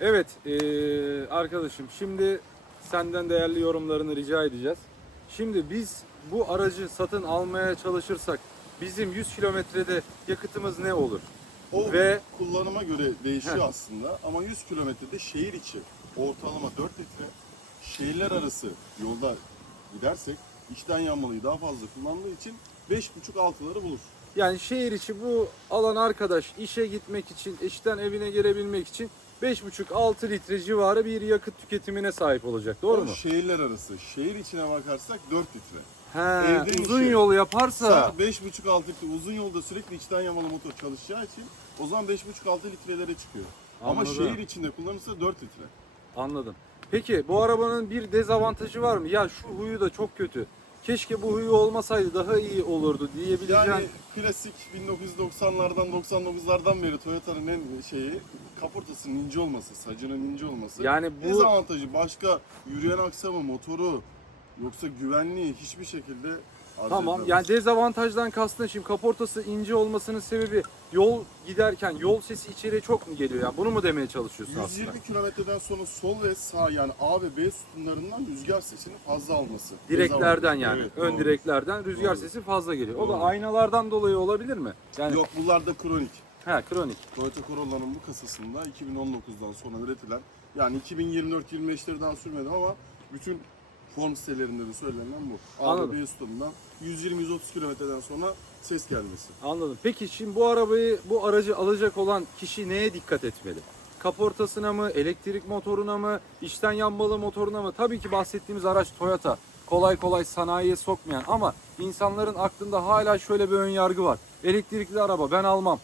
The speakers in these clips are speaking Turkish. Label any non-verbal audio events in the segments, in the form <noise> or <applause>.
Evet eee, arkadaşım şimdi senden değerli yorumlarını rica edeceğiz. Şimdi biz bu aracı satın almaya çalışırsak bizim 100 kilometrede yakıtımız ne olur? O Ve- kullanıma göre değişiyor Heh. aslında ama 100 kilometrede şehir içi ortalama 4 litre, şehirler arası yolda gidersek içten yanmalıyı daha fazla kullandığı için 5,5-6'ları bulur. Yani şehir içi bu alan arkadaş işe gitmek için, işten evine gelebilmek için 5,5-6 litre civarı bir yakıt tüketimine sahip olacak. Doğru O mu? şehirler arası. Şehir içine bakarsak 4 litre. He, evde uzun işe- yol yaparsa 5,5-6 litre uzun yolda sürekli içten yanmalı motor çalışacağı için o zaman 5,5-6 litrelere çıkıyor. Ama Anladım. şehir içinde kullanırsa 4 litre. Anladım. Peki bu arabanın bir dezavantajı var mı? Ya şu huyu da çok kötü. Keşke bu huyu olmasaydı daha iyi olurdu diyebileceğin. Yani klasik 1990'lardan 99'lardan beri Toyota'nın en şeyi kaportasının ince olması, sacının ince olması. Yani bu Dezavantajı başka yürüyen aksamı, motoru yoksa güvenliği hiçbir şekilde arz tamam. Yani dezavantajdan kastın şimdi kaportası ince olmasının sebebi yol giderken yol sesi içeriye çok mu geliyor? Yani bunu mu demeye çalışıyorsun aslında? 120 kilometreden sonra sol ve sağ yani A ve B sütunlarından rüzgar sesini fazla alması. Direklerden Dezavantaj. yani. Evet, Ön doğru. direklerden rüzgar Doğru. sesi fazla geliyor. O da Doğru. aynalardan dolayı olabilir mi? Yani Yok bunlar da kronik. he kronik. Toyota Corolla'nın bu kasasında 2019'dan sonra üretilen yani 2024-25'leri daha sürmedi ama bütün form sitelerinde de söylenen bu. Anladım. ve B sütunundan 120-130 kilometreden sonra ses gelmesi. Anladım. Peki şimdi bu arabayı, bu aracı alacak olan kişi neye dikkat etmeli? Kaportasına mı, elektrik motoruna mı, içten yanmalı motoruna mı? Tabii ki bahsettiğimiz araç Toyota. Kolay kolay sanayiye sokmayan ama insanların aklında hala şöyle bir ön yargı var. Elektrikli araba ben almam.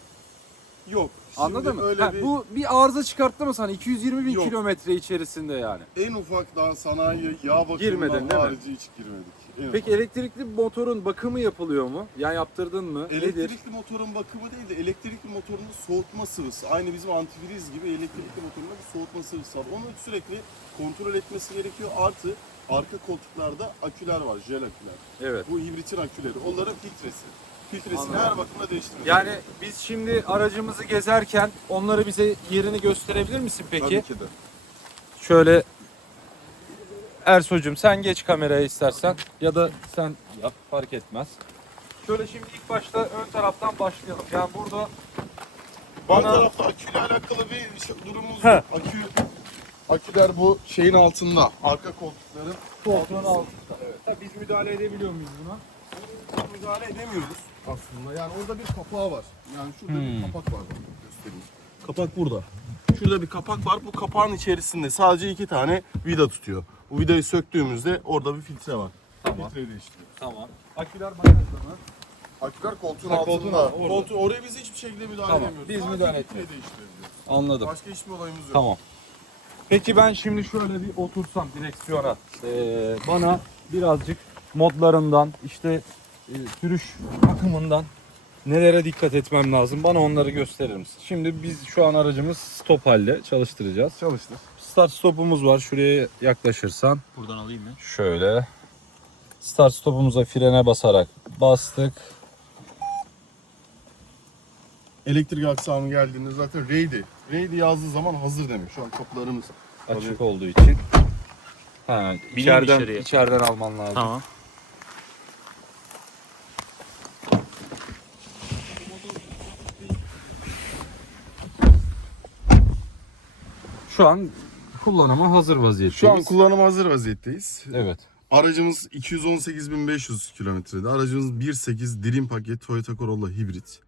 Yok. Anladın mı? Öyle Ha, bir Bu bir arıza çıkarttı mı sana 220 bin Yok. kilometre içerisinde yani? en ufak daha sanayi yağ Girmedin, bakımından değil mi? harici hiç girmedik. En Peki elektrikli motorun bakımı yapılıyor mu? Yani yaptırdın mı? Nedir? Elektrikli motorun bakımı değil de elektrikli motorun soğutma sıvısı. Aynı bizim antifriz gibi elektrikli motorunda bir soğutma sıvısı var. Onu sürekli kontrol etmesi gerekiyor. Artı arka koltuklarda aküler var, jel aküler. Evet. Bu hibritin aküleri. Onların filtresi. Filtresini Anladım. her bakımda değiştiriyoruz. Yani biz şimdi aracımızı gezerken onları bize yerini gösterebilir misin peki? Tabii ki de. Şöyle Ersocuğum sen geç kameraya istersen ya da sen yap fark etmez. Şöyle şimdi ilk başta ön taraftan başlayalım. Yani burada Bana... Bana- tarafta aküyle alakalı bir şey- durumumuz yok. Akü, aküler bu şeyin altında. Arka koltukların koltuğun altında. Evet. Tabii biz müdahale edebiliyor muyuz buna? Buna müdahale edemiyoruz aslında. Yani orada bir kapağı var. Yani şurada Hmm. bir kapak var. Göstereyim. Kapak burada. Şurada bir kapak var. Bu kapağın içerisinde sadece iki tane vida tutuyor. Bu vidayı söktüğümüzde orada bir filtre var. Tamam. Filtreyi değiştiriyoruz. Tamam. Aküler bagajda mı? Aküler koltuğun Ha, altında. koltuğun altında, orada. Koltuğu, oraya biz hiçbir şekilde müdahale Tamam, edemiyoruz. biz Sadece müdahale filtreyi değiştirebiliyoruz. Anladım. Başka hiçbir olayımız yok. Tamam. Peki ben şimdi şöyle bir otursam direksiyona. Ee, bana birazcık modlarından işte sürüş bakımından nelere dikkat etmem lazım? Bana onları gösterir misin? Şimdi biz şu an aracımız stop halde çalıştıracağız. Çalıştır. Start stopumuz var. Şuraya yaklaşırsan. Buradan alayım mı? Şöyle. Start stopumuza frene basarak bastık. Elektrik aksamı geldiğinde zaten ready. Ready yazdığı zaman hazır demek. Şu an kapılarımız Açık Tabii. olduğu için. Ha, içeriden, içeriye. içeriden alman lazım. Tamam. Şu an kullanıma hazır vaziyetteyiz. Şu an kullanıma hazır vaziyetteyiz. Evet. Aracımız 218.500 kilometrede. Aracımız 1.8 dilim paket Toyota Corolla hibrit.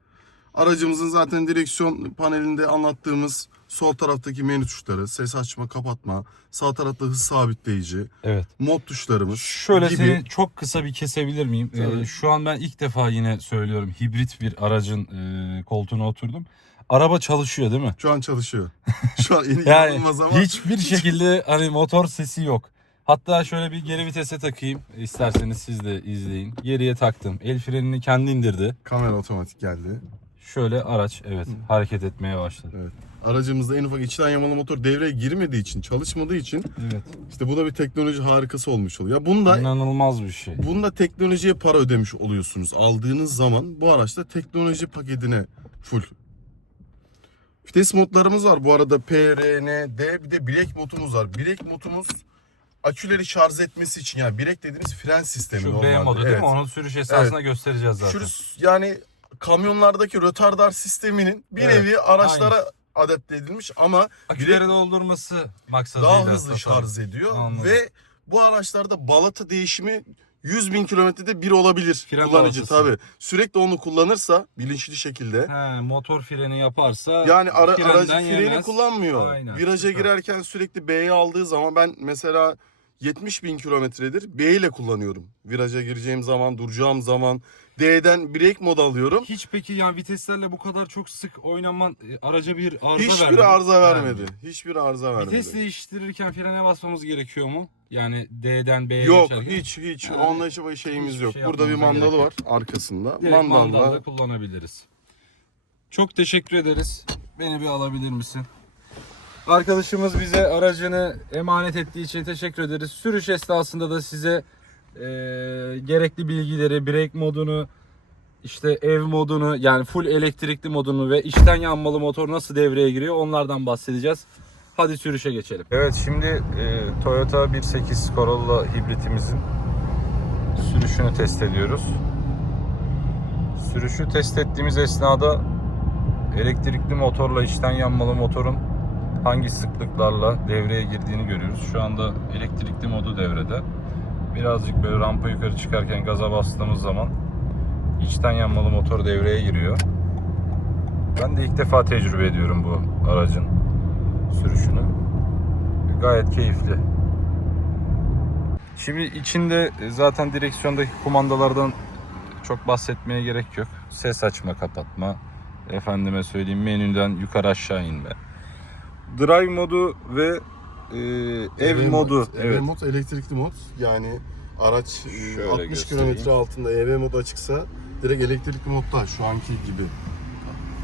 Aracımızın zaten direksiyon panelinde anlattığımız sol taraftaki menü tuşları, ses açma, kapatma, sağ tarafta hız sabitleyici, Evet. mod tuşlarımız Şöyle gibi. seni çok kısa bir kesebilir miyim? Ee, şu an ben ilk defa yine söylüyorum hibrit bir aracın e, koltuğuna oturdum. Araba çalışıyor değil mi? Şu an çalışıyor. Şu an <laughs> Yani inanılmaz ama hiçbir şekilde hani motor sesi yok. Hatta şöyle bir geri vitese takayım. İsterseniz siz de izleyin. Geriye taktım. El frenini kendi indirdi. kamera otomatik geldi. Şöyle araç evet hareket etmeye başladı. Aracımızda en ufak içten yanmalı motor devreye girmediği için, çalışmadığı için Evet. işte bu da bir teknoloji harikası olmuş oluyor. Ya bunda İnanılmaz bir şey. Bunda teknolojiye para ödemiş oluyorsunuz. Aldığınız zaman bu araçta teknoloji paketine full. Vites modlarımız var. Bu arada P, R, N, D bir de bilek modumuz var. Bilek modumuz aküleri şarj etmesi için yani bilek dediğimiz fren sistemi Şu B modu değil Evet. mi? Onun sürüş esnasında göstereceğiz zaten. Şu yani kamyonlardaki rötardar sisteminin bir Evet, nevi araçlara adapte edilmiş ama Aküleri doldurması maksadıyla. daha hızlı şarj ediyor Anladım. ve bu araçlarda balata değişimi 100 bin kilometrede bir olabilir Fren kullanıcı balatası. tabi. Sürekli onu kullanırsa bilinçli şekilde He, motor freni yaparsa yani ara, aracı freni yemez. kullanmıyor. Aynen, Viraja süper. girerken sürekli B'yi aldığı zaman ben mesela 70 bin kilometredir B ile kullanıyorum. Viraja gireceğim zaman, duracağım zaman D'den brake mod alıyorum. Hiç peki yani viteslerle bu kadar çok sık oynaman e, araca bir arıza Hiçbir vermedi. arıza vermedi. Vermedi. Hiçbir arıza vermedi. Vites değiştirirken frene basmamız gerekiyor mu? Yani D'den B'ye Yok geçerken. hiç hiç Yani onunla hiç şeyimiz yok. şey Burada bir mandalı var arkasında. Direkt Mandalla mandalda kullanabiliriz. Çok teşekkür ederiz. Beni bir alabilir misin? Arkadaşımız bize aracını emanet ettiği için teşekkür ederiz. Sürüş esnasında da size e, gerekli bilgileri, brake modunu, işte ev modunu yani full elektrikli modunu ve içten yanmalı motor nasıl devreye giriyor onlardan bahsedeceğiz. Hadi sürüşe geçelim. Evet şimdi e, Toyota 1.8 Corolla hibritimizin sürüşünü test ediyoruz. Sürüşü test ettiğimiz esnada elektrikli motorla içten yanmalı motorun hangi sıklıklarla devreye girdiğini görüyoruz. Şu anda elektrikli modu devrede. Birazcık böyle rampa yukarı çıkarken gaza bastığımız zaman içten yanmalı motor devreye giriyor. Ben de ilk defa tecrübe ediyorum bu aracın sürüşünü. Gayet keyifli. Şimdi içinde zaten direksiyondaki kumandalardan çok bahsetmeye gerek yok. Ses açma kapatma. Efendime söyleyeyim menüden yukarı aşağı inme. Drive modu ve e, ev, modu. EV Evet. mod elektrikli mod. Yani araç e, Şöyle 60 göstereyim. kilometre altında EV mod açıksa direkt elektrikli modda şu anki gibi.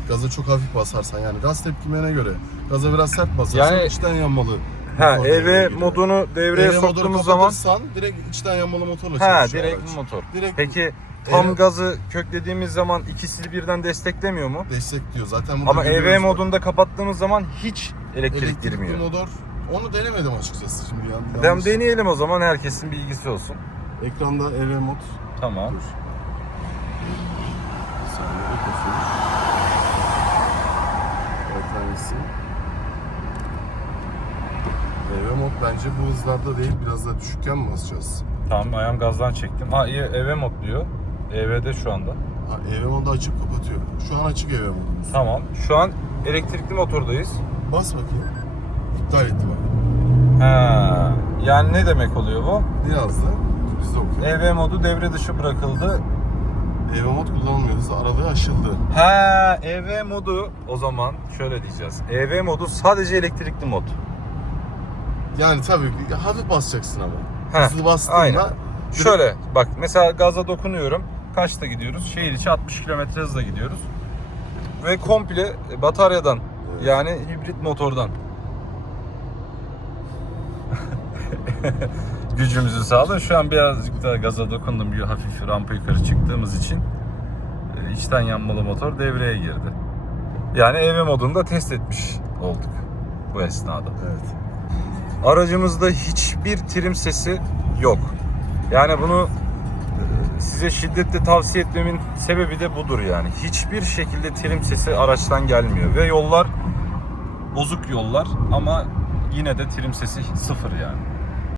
Gaza çok hafif basarsan yani gaz tepkimene göre gaza biraz sert basarsan Yani- içten yanmalı. Ha devreye EV modunu devreye EV soktuğumuz zaman direkt içten yanmalı motorla ha çalışıyor direkt araç. motor. Direkt Peki tam EV gazı köklediğimiz zaman ikisi birden desteklemiyor mu? destekliyor. Zaten Ama EV modunda kapattığımız zaman hiç elektrik elektrikli girmiyor. motor onu denemedim açıkçası şimdi yan, Tamam yanlış. deneyelim o zaman herkesin bilgisi olsun. Ekranda EV mod Tamam. Dur. Bence bu hızlarda değil, biraz daha düşükken mi basacağız? Tamam ayağım gazdan çektim. Ha iyi EV mod diyor. EV'de şu anda. Ha, EV modu açıp kapatıyor. Şu an açık EV modumuz. Tamam. Şu an elektrikli motordayız. Bas bakayım. İptal etti bak. Ha. Yani ne demek oluyor bu? Ne yazdı? Biz de okuyalım. EV modu devre dışı bırakıldı. EV mod kullanılmıyorsa aralığı aşıldı. Ha, EV modu o zaman şöyle diyeceğiz. EV modu sadece elektrikli mod. Yani tabii hafif basacaksın ama. Heh, Hızlı bastığında aynen. Şöyle bak mesela gaza dokunuyorum. Kaçta gidiyoruz? Şehir içi 60 km hızla gidiyoruz. Ve komple bataryadan Evet. yani hibrit motordan <laughs> gücümüzü sağlıyor. Şu an birazcık daha gaza dokundum. Bir hafif rampa yukarı çıktığımız için e, içten yanmalı motor devreye girdi. Yani EV modunu da test etmiş olduk bu esnada. Evet. Aracımızda hiçbir trim sesi yok. Yani bunu e, size şiddetle tavsiye etmemin sebebi de budur yani. Hiçbir şekilde trim sesi araçtan gelmiyor ve yollar bozuk yollar ama yine de trim sesi sıfır yani.